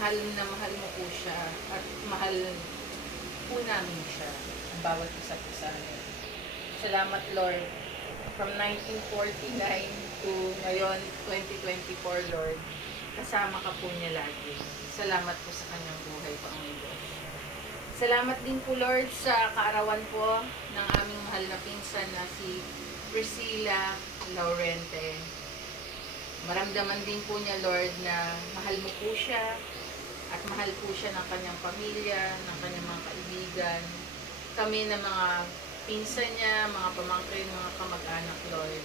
na mahal mo po siya at mahal po namin siya, ang bawat isa't isa. Salamat, Lord. From 1949 to ngayon, 2024, Lord, kasama ka po niya lagi. Salamat po sa kanyang buhay, Panginoon. Salamat din po, Lord, sa kaarawan po ng aming mahal na pinsan na si Priscilla Laurente. Maramdaman din po niya, Lord, na mahal mo po siya at mahal po siya ng kanyang pamilya, ng kanyang mga kaibigan. Kami na mga pinsan niya, mga pamangkin, mga kamag-anak, Lord.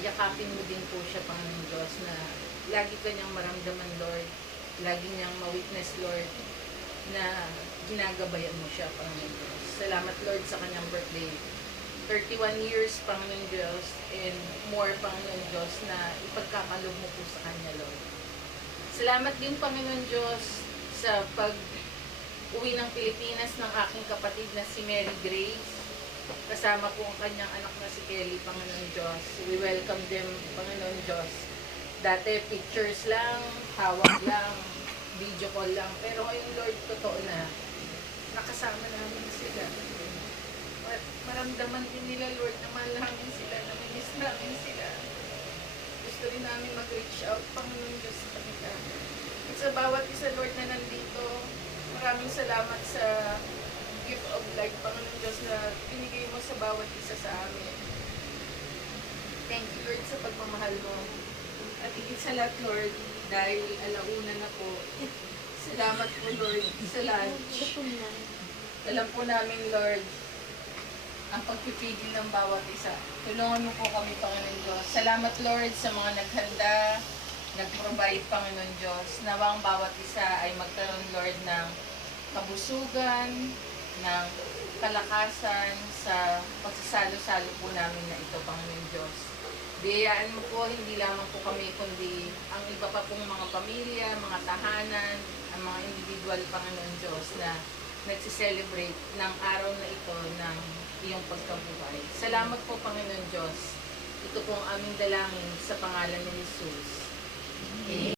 Yakapin mo din po siya, Panginoon Diyos, na lagi kanyang maramdaman, Lord. Lagi niyang ma-witness, Lord, na ginagabayan mo siya, Panginoon Diyos. Salamat, Lord, sa kanyang birthday. 31 years, Panginoon Diyos, and more, Panginoon Diyos, na ipagkakalob mo po sa kanya, Lord. Salamat din, Panginoon Diyos, sa pag-uwi ng Pilipinas ng aking kapatid na si Mary Grace. Kasama po ang kanyang anak na si Kelly, Panginoon Diyos. We welcome them, Panginoon Diyos. Dati, pictures lang, hawak lang, video call lang. Pero ngayon, Lord, totoo na, nakasama namin sila. Maramdaman din nila, Lord, na mahal namin sila, na miss namin sila. Gusto rin namin mag-reach out, Panginoon Diyos, sa kanila. At sa bawat isa, Lord, na nandito, maraming salamat sa gift of life, Panginoon Diyos, na binigay mo sa bawat isa sa amin. Thank you, Lord, sa pagmamahal mo. At higit sa lahat, Lord, dahil alauna na po, salamat po, Lord, sa lunch. Alam po namin, Lord, ang pagpipigil ng bawat isa. Tulungan mo po kami, Panginoon Diyos. Salamat, Lord, sa mga naghanda, nag-provide, Panginoon Diyos. Nawang bawat isa ay magkaroon, Lord, ng kabusugan, ng kalakasan sa pagsasalo-salo po namin na ito, Panginoon Diyos. Biyayaan mo po, hindi lamang po kami, kundi ang iba pa pong mga pamilya, mga tahanan, ang mga individual, Panginoon Diyos, na nagsiselebrate ng araw na ito ng iyong pagkabuhay. Salamat po, Panginoon Diyos. Ito po ang aming dalangin sa pangalan ni Jesus. Amen.